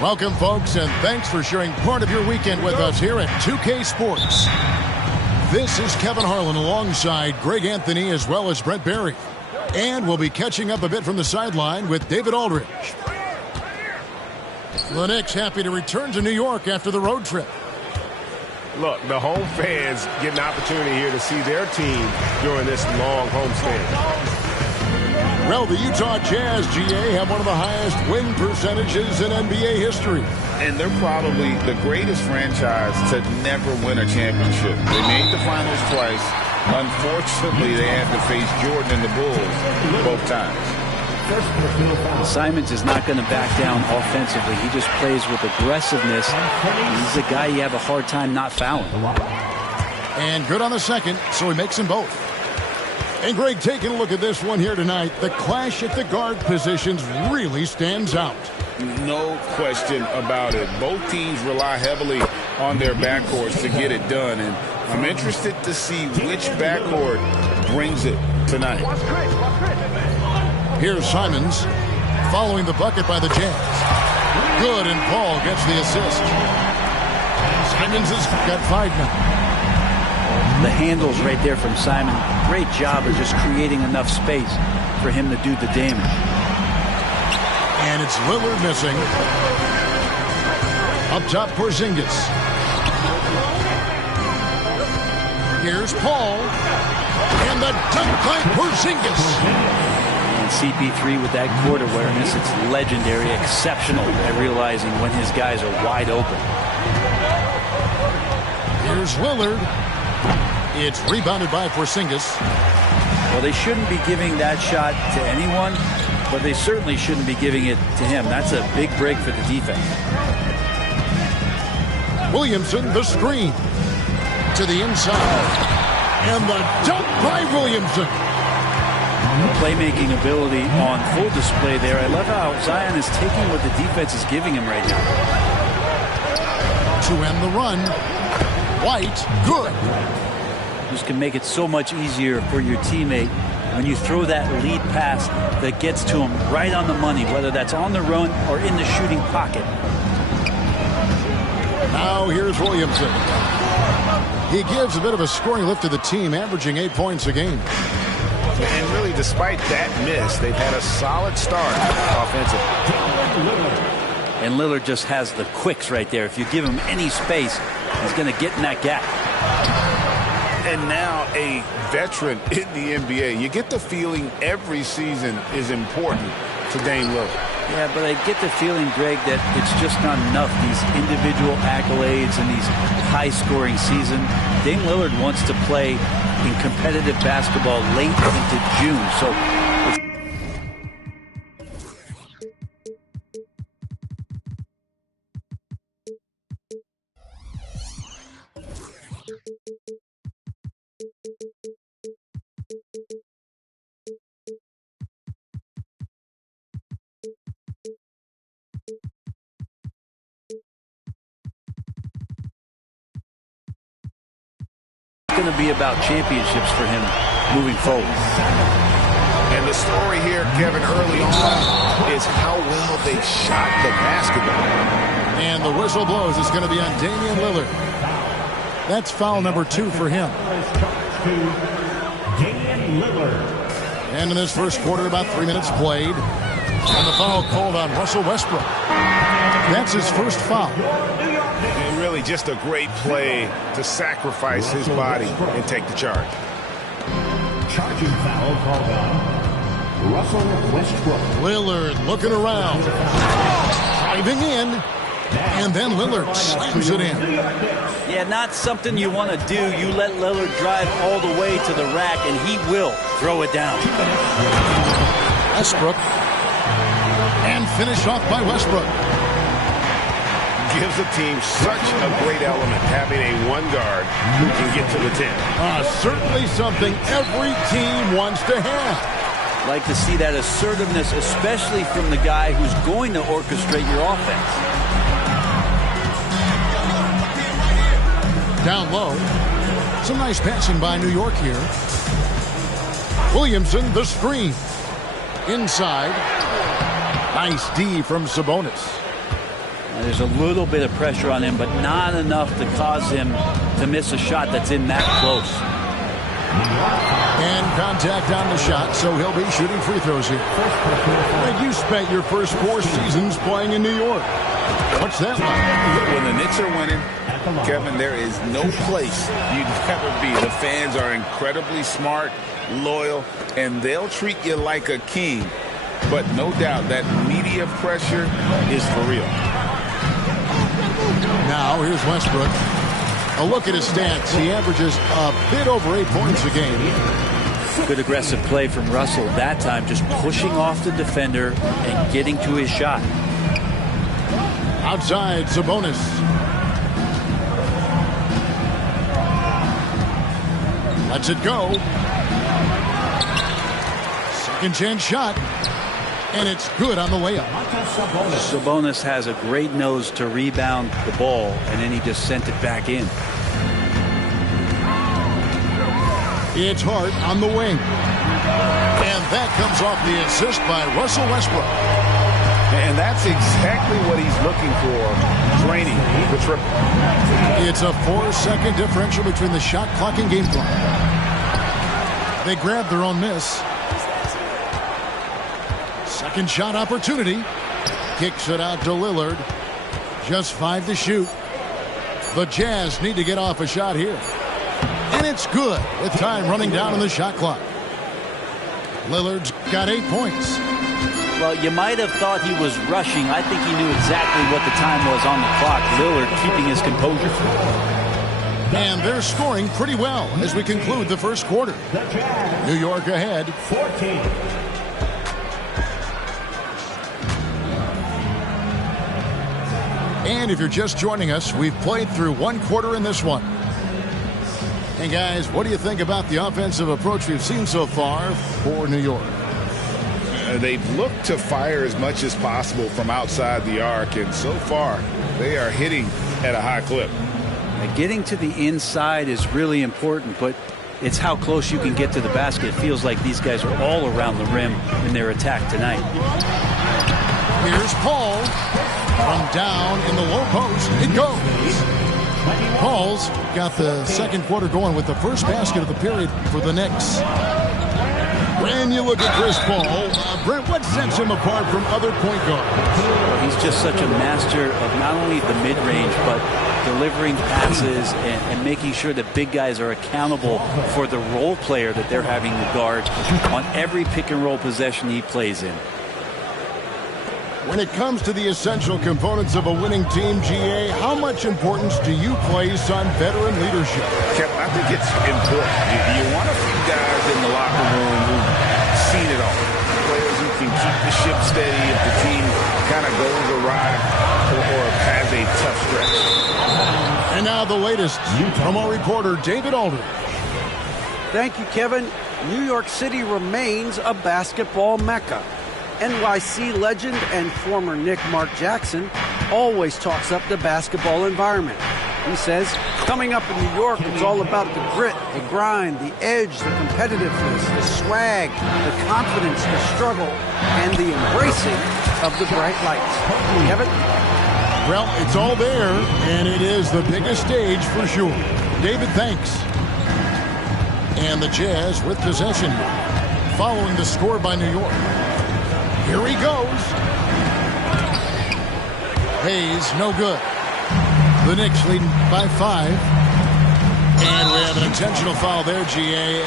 Welcome, folks, and thanks for sharing part of your weekend with us here at 2K Sports. This is Kevin Harlan alongside Greg Anthony as well as Brett Barry. And we'll be catching up a bit from the sideline with David Aldridge. The Knicks happy to return to New York after the road trip. Look, the home fans get an opportunity here to see their team during this long homestand. Well, the Utah Jazz, GA, have one of the highest win percentages in NBA history. And they're probably the greatest franchise to never win a championship. They made the finals twice. Unfortunately, they had to face Jordan and the Bulls both times. Simons is not going to back down offensively. He just plays with aggressiveness. He's a guy you have a hard time not fouling. And good on the second, so he makes them both. And Greg, taking a look at this one here tonight, the clash at the guard positions really stands out. No question about it. Both teams rely heavily on their backcourts to get it done, and I'm interested to see which backcourt brings it tonight. Here's Simons following the bucket by the Jazz. Good, and Paul gets the assist. Simons has got 5 now. The handles right there from Simon. Great job of just creating enough space for him to do the damage. And it's Lillard missing. Up top, Porzingis. Here's Paul. And the dunk by Porzingis. And CP3 with that court awareness, it's legendary, exceptional at realizing when his guys are wide open. Here's Lillard. It's rebounded by Porzingis. Well, they shouldn't be giving that shot to anyone, but they certainly shouldn't be giving it to him. That's a big break for the defense. Williamson, the screen. To the inside. And the dunk by Williamson. Playmaking ability on full display there. I love how Zion is taking what the defense is giving him right now. To end the run. White, good. Just can make it so much easier for your teammate when you throw that lead pass that gets to him right on the money, whether that's on the run or in the shooting pocket. Now here's Williamson. He gives a bit of a scoring lift to the team, averaging 8 points a game. And really, despite that miss, they've had a solid start offensively. And Lillard just has the quicks right there. If you give him any space, he's going to get in that gap. And now a veteran in the NBA. You get the feeling every season is important to Dame Lillard. Yeah, but I get the feeling, Greg, that it's just not enough. These individual accolades and these high-scoring season. Dame Lillard wants to play in competitive basketball late into June. So going to be about championships for him moving forward. And the story here, Kevin, early on is how well they shot the basketball. And the whistle blows. It's going to be on Damian Lillard. That's foul number 2 for him. And in this first quarter, about 3 minutes played. And the foul called on Russell Westbrook. That's his first foul. And really just a great play to sacrifice his body and take the charge. Charging foul called on Russell Westbrook. Lillard looking around. Driving in. And then Lillard slams it in. Yeah, not something you want to do. You let Lillard drive all the way to the rack, and he will throw it down. Westbrook. And finish off by Westbrook. Gives the team such a great element having a one guard who can get to the 10. Certainly something every team wants to have. Like to see that assertiveness, especially from the guy who's going to orchestrate your offense. Down low. Some nice passing by New York here. Williamson, the screen. Inside. Nice D from Sabonis. There's a little bit of pressure on him, but not enough to cause him to miss a shot that's in that close. And contact on the shot, so he'll be shooting free throws here. And you spent your first 4 seasons playing in New York. What's that like? When the Knicks are winning, Kevin, there is no place you'd ever be. The fans are incredibly smart, loyal, and they'll treat you like a king. But no doubt that media pressure is for real. Now, here's Westbrook. A look at his stats. He averages a bit over 8 points a game. Good aggressive play from Russell that time, just pushing off the defender and getting to his shot. Outside, Sabonis. Lets it go. Second chance shot. And it's good on the layup. Sabonis has a great nose to rebound the ball, and then he just sent it back in. It's Hart on the wing. And that comes off the assist by Russell Westbrook. And that's exactly what he's looking for, draining the triple. It's a 4-second differential between the shot clock and game clock. They grab their own miss. Second shot opportunity. Kicks it out to Lillard. Just 5 to shoot. The Jazz need to get off a shot here. And it's good with time running down on the shot clock. Lillard's got 8 points. Well, you might have thought he was rushing. I think he knew exactly what the time was on the clock. Lillard keeping his composure. And they're scoring pretty well as we conclude the first quarter. New York ahead. 14. And if you're just joining us, we've played through 1 quarter in this one. And guys, what do you think about the offensive approach we've seen so far for New York? They've looked to fire as much as possible from outside the arc, and so far they are hitting at a high clip. Getting to the inside is really important, but it's how close you can get to the basket. It feels like these guys are all around the rim in their attack tonight. Here's Paul. From down in the low post, it goes. Paul's got the second quarter going with the first basket of the period for the Knicks. When you look at Chris Paul, Brent, what sets him apart from other point guards? He's just such a master of not only the mid-range, but delivering passes and making sure that big guys are accountable for the role player that they're having to guard on every pick-and-roll possession he plays in. When it comes to the essential components of a winning team, GA, how much importance do you place on veteran leadership? Kevin, I think it's important. You want a few guys in the locker room who've seen it all. Players who can keep the ship steady if the team kind of goes awry or has a tough stretch. And now the latest from our reporter, David Aldridge. Thank you, Kevin. New York City remains a basketball mecca. NYC legend and former Knick Mark Jackson always talks up the basketball environment. He says, coming up in New York, it's all about the grit, the grind, the edge, the competitiveness, the swag, the confidence, the struggle, and the embracing of the bright lights. Kevin? Well, it's all there, and it is the biggest stage for sure. David, thanks. And the Jazz with possession following the score by New York. Here he goes. Hayes, no good. The Knicks leading by 5. And we have an intentional foul there, GA.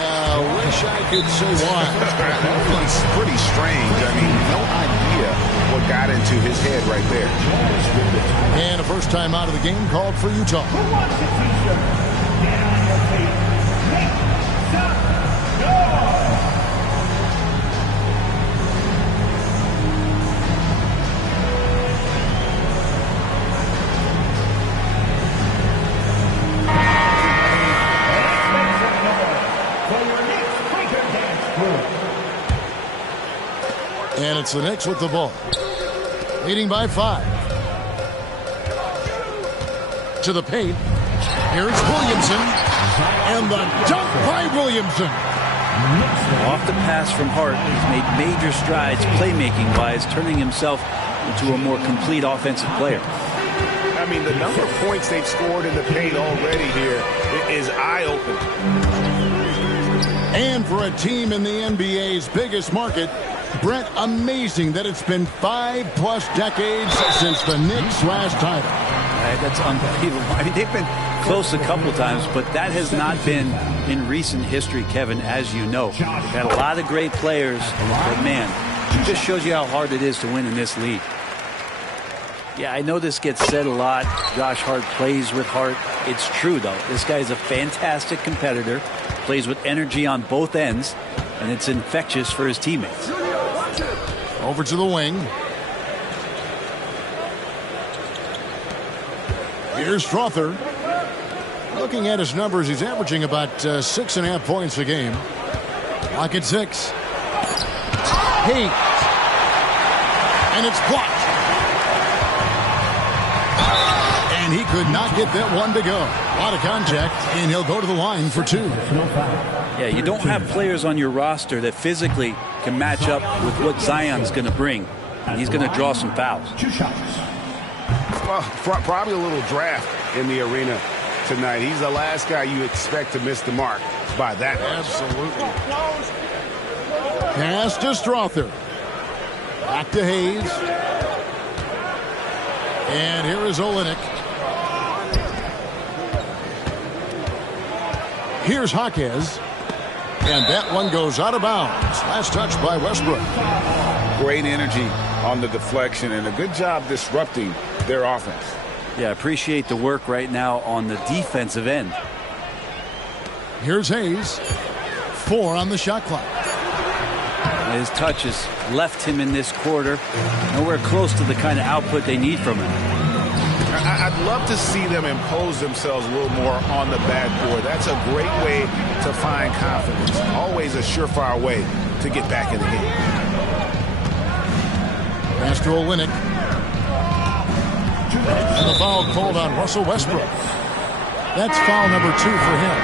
Wish I could say why. That was pretty strange. I mean, no idea what got into his head right there. And a first time out of the game called for Utah. And it's the Knicks with the ball. Leading by 5. To the paint. Here's Williamson. And the dunk by Williamson. Off the pass from Hart, he's made major strides playmaking-wise, turning himself into a more complete offensive player. I mean, the number of points they've scored in the paint already here is eye-opening. And for a team in the NBA's biggest market, Brent, amazing that it's been 5+ decades since the Knicks' last title. That's unbelievable. I mean, they've been close a couple times, but that has not been in recent history, Kevin, as you know. They've had a lot of great players, but man, it just shows you how hard it is to win in this league. Yeah, I know this gets said a lot. Josh Hart plays with heart. It's true, though. This guy is a fantastic competitor, plays with energy on both ends, and it's infectious for his teammates. Over to the wing. Here's Strother. Looking at his numbers, he's averaging about 6.5 points a game. Lock at 6. Hey. And it's blocked. And he could not get that one to go. A lot of contact, and he'll go to the line for 2. Yeah, you don't have players on your roster that physically can match up with what Zion's going to bring. And he's going to draw some fouls. 2 shots. Well, probably a little draft in the arena tonight. He's the last guy you expect to miss the mark by that. Absolutely. Pass to Strother. Back to Hayes. And here is Olynyk. Here's Jaquez. And that one goes out of bounds. Last touch by Westbrook. Great energy on the deflection and a good job disrupting their offense. Yeah, appreciate the work right now on the defensive end. Here's Hayes. 4 on the shot clock. His touch has left him in this quarter. Nowhere close to the kind of output they need from him. I'd love to see them impose themselves a little more on the backboard. That's a great way to find confidence. Always a surefire way to get back in the game. Pass to Olynyk. And the foul called on Russell Westbrook. That's foul number 2 for him.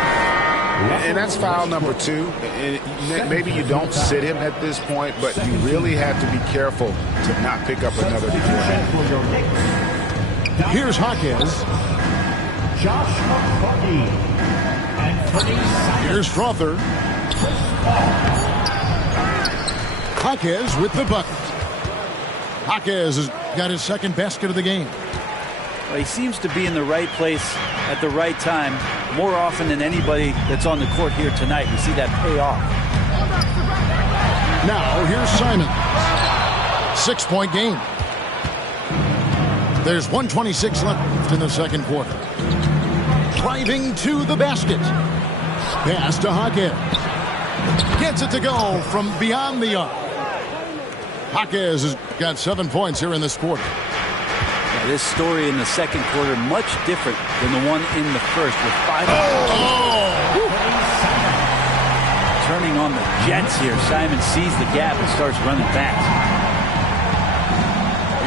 And that's foul number 2. And maybe you don't sit him at this point, but you really have to be careful to not pick up another before. Here's Jaquez. Here's Strother. Jaquez with the bucket. Jaquez has got his second basket of the game. Well, he seems to be in the right place at the right time more often than anybody that's on the court here tonight. We see that pay off. Now here's Simon. 6-point game. There's 1:26 left in the second quarter. Driving to the basket. Pass to Jaquez. Gets it to go from beyond the arc. Jaquez has got 7 points here in this quarter. Yeah, this story in the second quarter much different than the one in the first with 5. Turning on the Jets here. Simon sees the gap and starts running fast.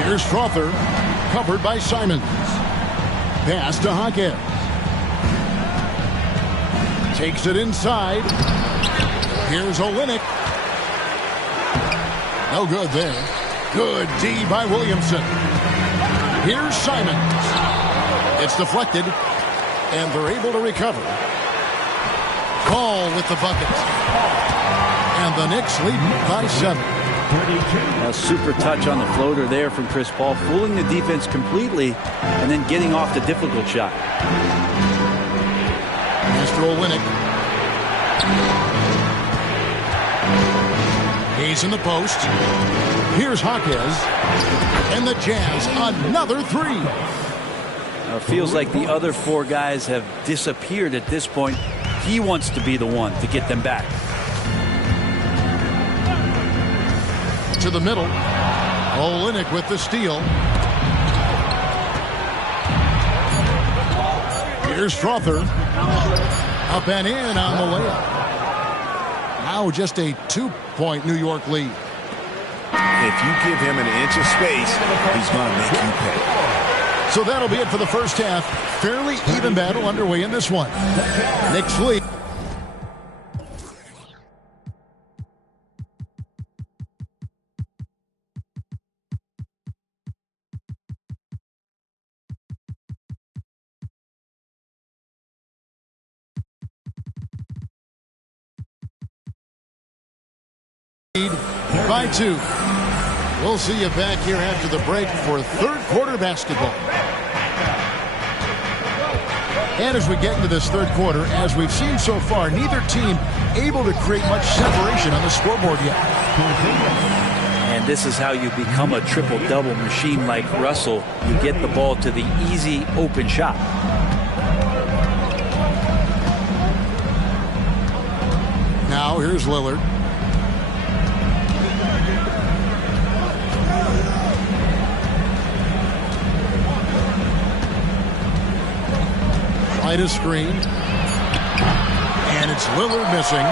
Here's Strother. Covered by Simons. Pass to Jaquez. Takes it inside. Here's Olynyk. No good there. Good D by Williamson. Here's Simons. It's deflected, and they're able to recover. Ball with the bucket. And the Knicks lead by 7. A super touch on the floater there from Chris Paul, fooling the defense completely and then getting off the difficult shot. Mr. Olynyk. He's in the post. Here's Jaquez. And the Jazz, another 3. It feels like the other 4 guys have disappeared at this point. He wants to be the one to get them back. To the middle. Olynyk with the steal. Here's Strother. Up and in on the layup. Now just a 2-point New York lead. If you give him an inch of space, he's going to make you pay. So that'll be it for the first half. Fairly even battle underway in this one. Knicks lead. lead by 2. We'll see you back here after the break for third quarter basketball. And as we get into this third quarter, as we've seen so far, neither team able to create much separation on the scoreboard yet. And this is how you become a triple-double machine like Russell. You get the ball to the easy open shot. Now here's Lillard. Light a screen. And it's Lillard missing.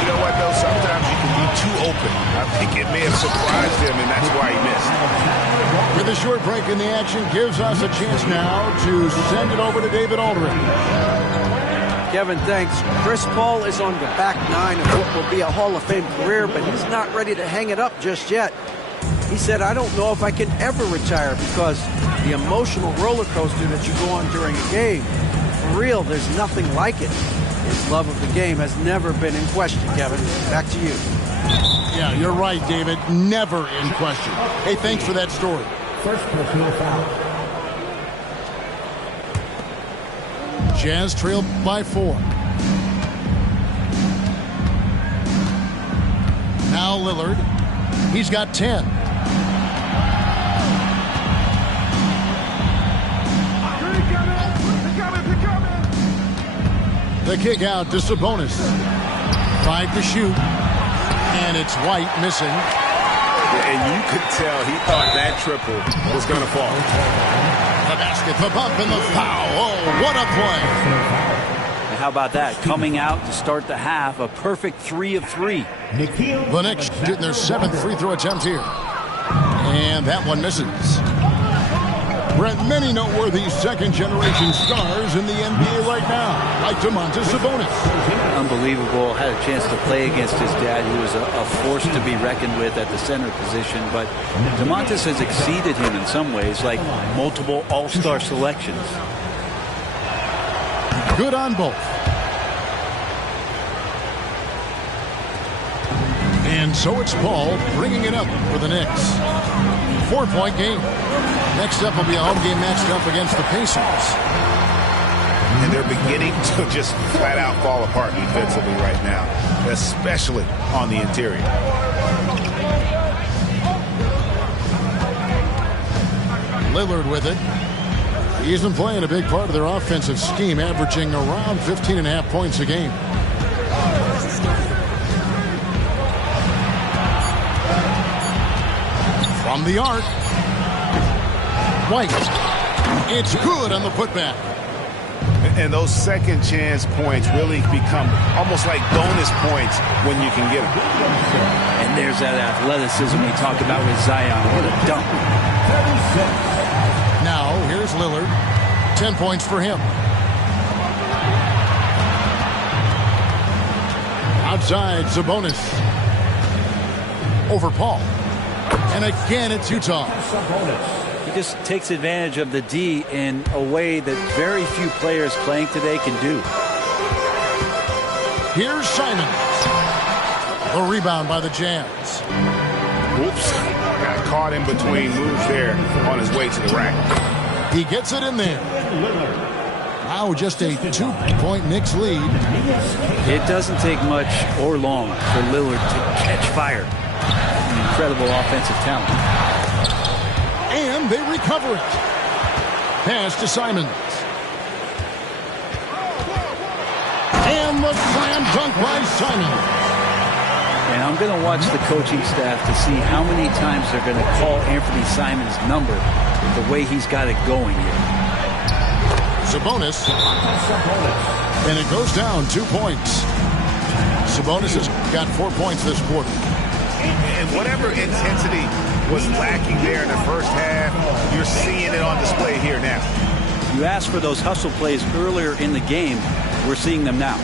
You know what, though? Sometimes you can be too open. I think it may have surprised him, and that's why he missed. With a short break in the action, gives us a chance now to send it over to David Aldridge. Kevin, thanks. Chris Paul is on the back nine of what will be a Hall of Fame career, but he's not ready to hang it up just yet. He said, I don't know if I can ever retire because the emotional roller coaster that you go on during a game, for real, there's nothing like it. His love of the game has never been in question, Kevin. Back to you. Yeah, you're right, David. Never in question. Hey, thanks for that story. First personal foul. Jazz trail by 4. Now Lillard. He's got 10. The kick out to Sabonis. Tried to shoot. And it's White missing. And you could tell he thought that triple was going to fall. The basket, the bump, and the foul. Oh, what a play. And how about that? Coming out to start the half, a perfect 3 of 3. The Knicks getting their 7th free throw attempt here. And that one misses. Brent, many noteworthy second-generation stars in the NBA right now, like Domantas Sabonis. Unbelievable. Had a chance to play against his dad, who was a force to be reckoned with at the center position. But Domantas has exceeded him in some ways, like multiple all-star selections. Good on both. And so it's Paul bringing it up for the Knicks. 4-point game. Next up will be a home game matched up against the Pacers. And they're beginning to just flat out fall apart defensively right now, especially on the interior. Lillard with it. He's been playing a big part of their offensive scheme, averaging around 15.5 points a game. From the arc. White. It's good on the putback. And those second chance points really become almost like bonus points when you can get them. And there's that athleticism we talk about with Zion. What a dunk. Now, here's Lillard. 10 points for him. Outside, Sabonis. Over Paul. And again, it's Utah. He just takes advantage of the D in a way that very few players playing today can do. Here's Simons. A rebound by the Jazz. Oops. Got caught in between moves there on his way to the rack. He gets it in there. Now just a 2-point Knicks lead. It doesn't take much or long for Lillard to catch fire. An incredible offensive talent. And they recover it. Pass to Simons. And the slam dunk by Simons. And I'm going to watch the coaching staff to see how many times they're going to call Anthony Simons' number with the way he's got it going here. Sabonis. And it goes down 2 points. Sabonis has got 4 points this quarter. And whatever intensity was lacking there in the first half, you're seeing it on display here now. You asked for those hustle plays earlier in the game. We're seeing them now.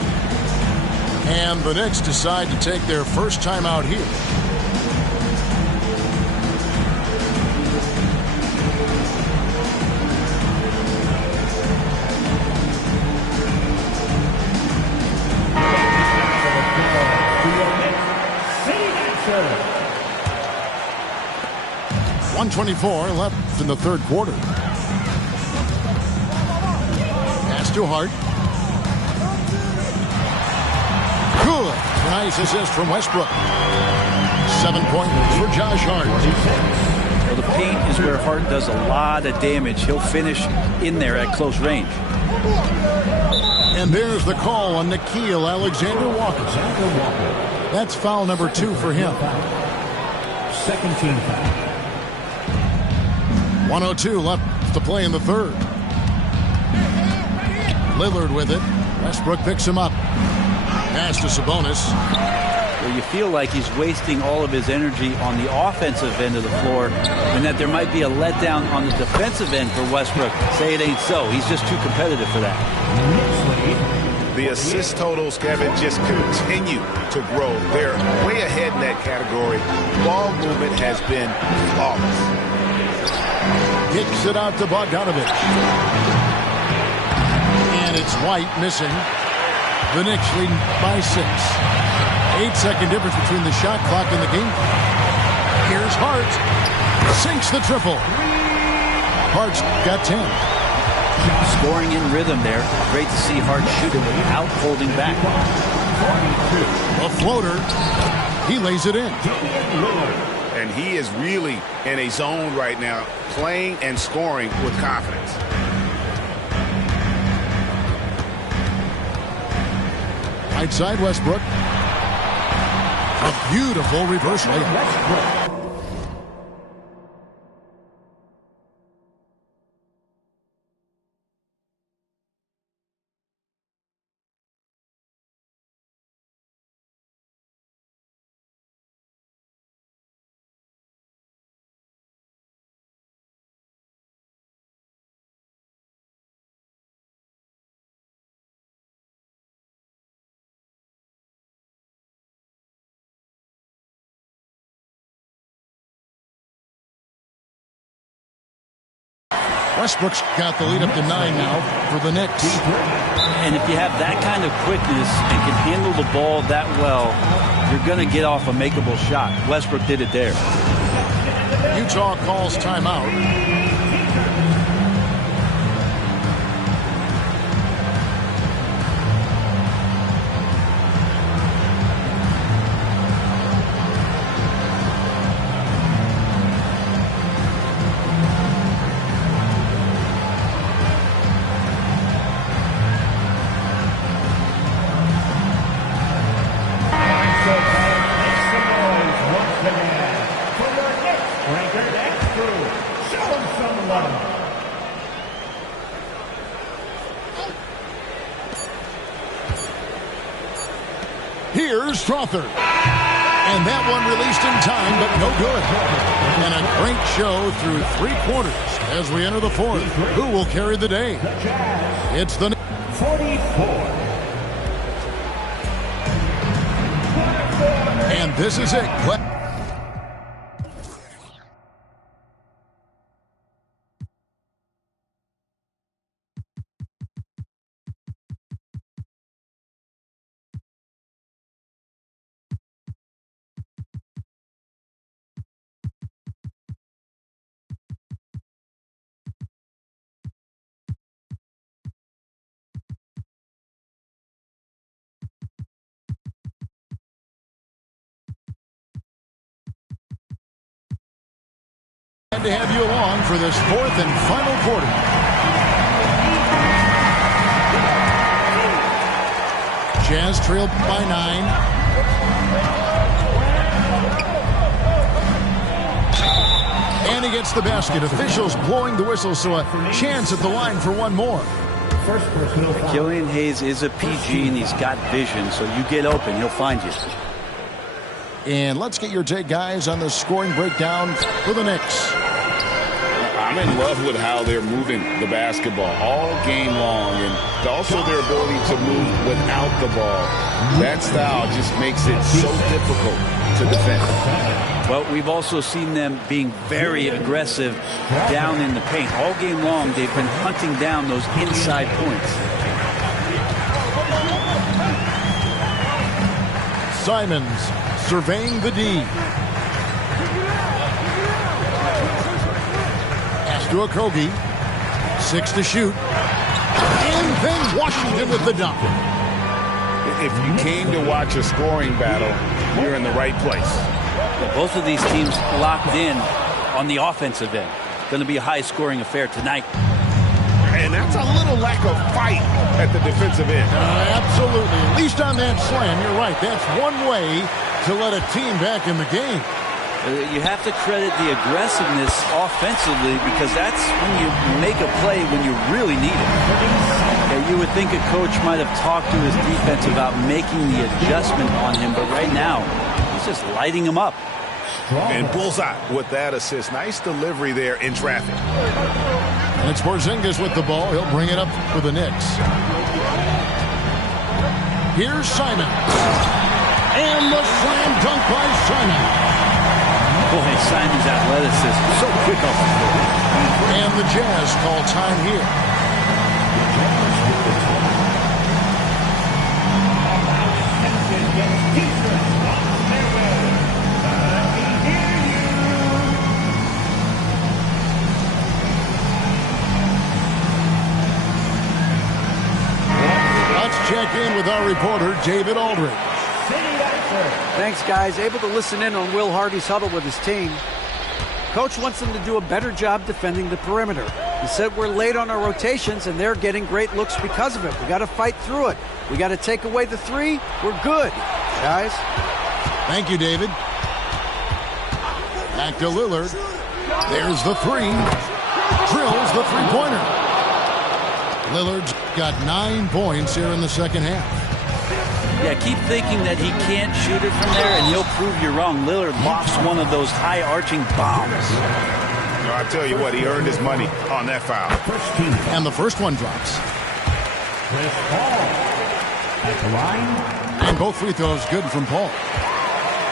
And the Knicks decide to take their first time out here. 1:24 left in the third quarter. Pass to Hart. Good. Nice assist from Westbrook. 7 pointers for Josh Hart. Well, the paint is where Hart does a lot of damage. He'll finish in there at close range. And there's the call on Nickeil Alexander-Walker. That's foul number 2 for him. Second team foul. 1:02 left to play in the third. Lillard with it. Westbrook picks him up. Pass to Sabonis. Well, you feel like he's wasting all of his energy on the offensive end of the floor, and that there might be a letdown on the defensive end for Westbrook. Say it ain't so. He's just too competitive for that. The assist totals, Kevin, just continue to grow. They're way ahead in that category. Ball movement has been flawless. Kicks it out to Bogdanovich. And it's White missing. The Knicks lead by 6. 8-second difference between the shot clock and the game clock. Here's Hart. Sinks the triple. Hart's got 10. Scoring in rhythm there. Great to see Hart shoot it without holding back. A floater. He lays it in. And he is really in a zone right now, playing and scoring with confidence. Right side Westbrook. A beautiful reverse layup. Westbrook's got the lead up to 9 now for the Knicks. And if you have that kind of quickness and can handle the ball that well, you're going to get off a makeable shot. Westbrook did it there. Utah calls timeout. Here's Strother. And that one released in time, but no good. And a great show through 3 quarters as we enter the fourth. Who will carry the day? It's the 44. And this is it. Glad to have you along for this fourth and final quarter. Jazz trailed by 9. And he gets the basket. Officials blowing the whistle, so a chance at the line for one more. Killian Hayes is a PG, and he's got vision, so you get open, he'll find you. And let's get your take, guys, on the scoring breakdown for the Knicks. I'm in love with how they're moving the basketball all game long, and also their ability to move without the ball. That style just makes it so difficult to defend. Well, we've also seen them being very aggressive down in the paint. All game long, they've been hunting down those inside points. Simons surveying the D. to Okogie. 6 to shoot. And then Washington with the dunk. If you came to watch a scoring battle, you're in the right place. Both of these teams locked in on the offensive end. Going to be a high-scoring affair tonight. And that's a little lack of fight at the defensive end. Absolutely. At least on that slam, you're right. That's one way to let a team back in the game. You have to credit the aggressiveness offensively because that's when you make a play when you really need it. You would think a coach might have talked to his defense about making the adjustment on him, but right now, he's just lighting him up. And bullseye with that assist. Nice delivery there in traffic. And it's Porzingis with the ball. He'll bring it up for the Knicks. Here's Simon. And the slam dunk by Simon. Boy, Simon's athleticism so quick off the floor. And the Jazz call time here. Let's check in with our reporter, David Aldridge. Thanks, guys. Able to listen in on Will Hardy's huddle with his team. Coach wants them to do a better job defending the perimeter. He said we're late on our rotations, and they're getting great looks because of it. We got to fight through it. We got to take away the three. We're good, guys. Thank you, David. Back to Lillard. There's the three. Drills the three-pointer. Lillard's got 9 points here in the second half. Yeah, keep thinking that he can't shoot it from there, and he'll prove you wrong. Lillard lofts one of those high-arching bombs. No, I tell you what, he earned his money on that foul. And the first one drops. Chris Paul at the line. And both free throws good from Paul.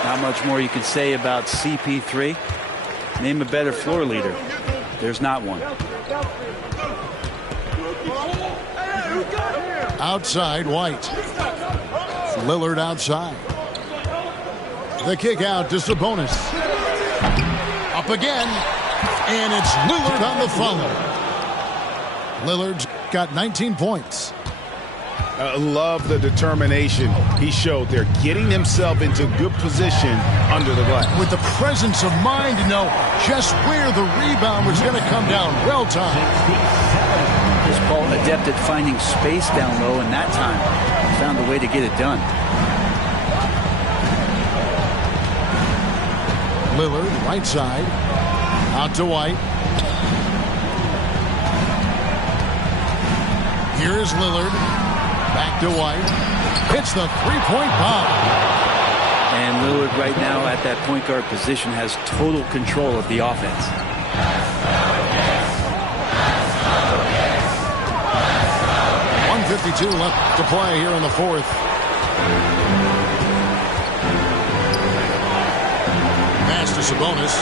Not much more you can say about CP3. Name a better floor leader. There's not one. Outside, White. Lillard outside. The kick out to Sabonis. Up again. And it's Lillard on the follow. Lillard's got 19 points. Love the determination he showed there, getting himself into good position under the glass. With the presence of mind to know just where the rebound was going to come down. Well timed. This ball adept at finding space down low, and that time found a way to get it done. Lillard, right side. Out to White. Here's Lillard. Back to White. Hits the three-point bomb. And Lillard right now at that point guard position has total control of the offense. .52 left to play here in the fourth. Pass to Sabonis.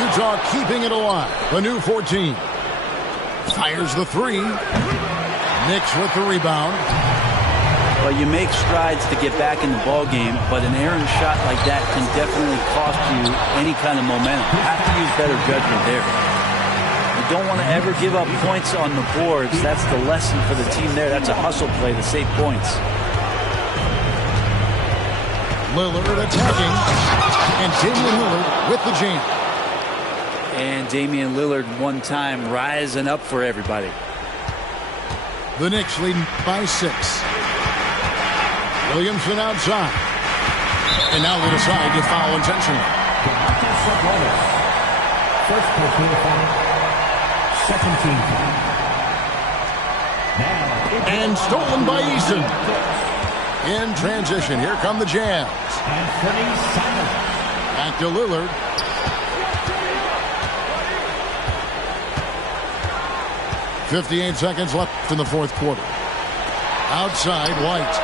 Utah keeping it alive. A new 14. Fires the three. Knicks with the rebound. Well, you make strides to get back in the ball game, but an errant shot like that can definitely cost you any kind of momentum. You have to use better judgment there. You don't want to ever give up points on the boards. That's the lesson for the team there. That's a hustle play to save points. Lillard attacking. And Damian Lillard with the jam. And Damian Lillard one time rising up for everybody. The Knicks leading by 6. Williamson outside. And now they decide to foul intentionally. First personal foul. Second team foul. Now, and stolen by Eason. In transition, here come the Jazz. Anthony Simon. Back to Lillard. .58 seconds left in the fourth quarter. Outside, White.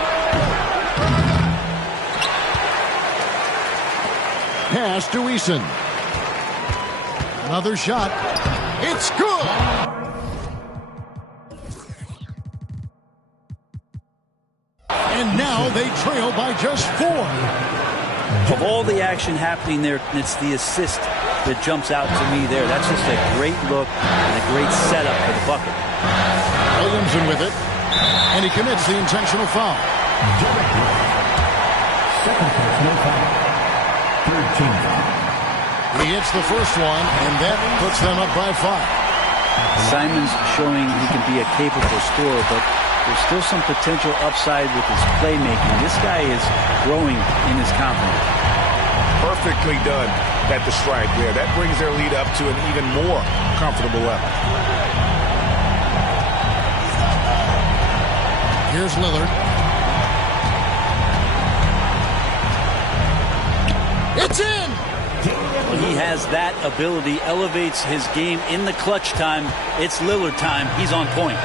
Pass to Eason. Another shot. It's good! And now they trail by just 4. Of all the action happening there, it's the assist that jumps out to me there. That's just a great look and a great setup for the bucket. Williamson with it, and he commits the intentional foul. Second personal foul. Third team foul. He hits the first one, and that puts them up by 5. Simon's showing he can be a capable scorer, but there's still some potential upside with his playmaking. This guy is growing in his confidence. Perfectly done at the stripe there. That brings their lead up to an even more comfortable level. Here's Lillard. It's in! He has that ability, elevates his game in the clutch time. It's Lillard time. He's on point.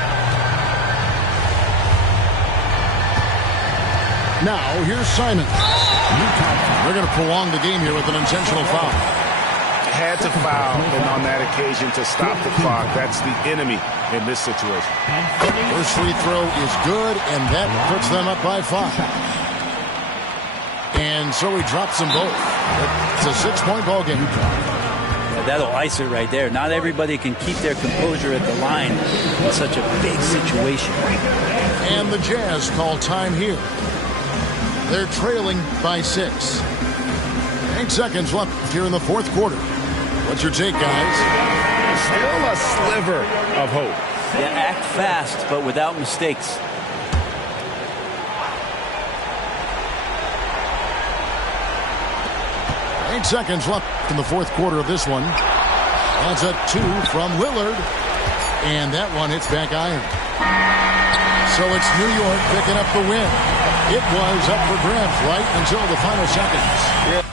Now, here's Simon. They're going to prolong the game here with an intentional foul. Had to foul, and on that occasion to stop the clock. That's the enemy in this situation. First free throw is good, and that puts them up by 5. And so he drops them both. It's a 6-point ball game. Yeah, that'll ice it right there. Not everybody can keep their composure at the line in such a big situation. And the Jazz call time here. They're trailing by 6. 8 seconds left here in the fourth quarter. What's your take, guys? Still a sliver of hope. Yeah, act fast, but without mistakes. Eight seconds left in the fourth quarter of this one. That's a 2 from Lillard. And that one hits back iron. So it's New York picking up the win. It was up for grabs right until the final seconds. Yeah.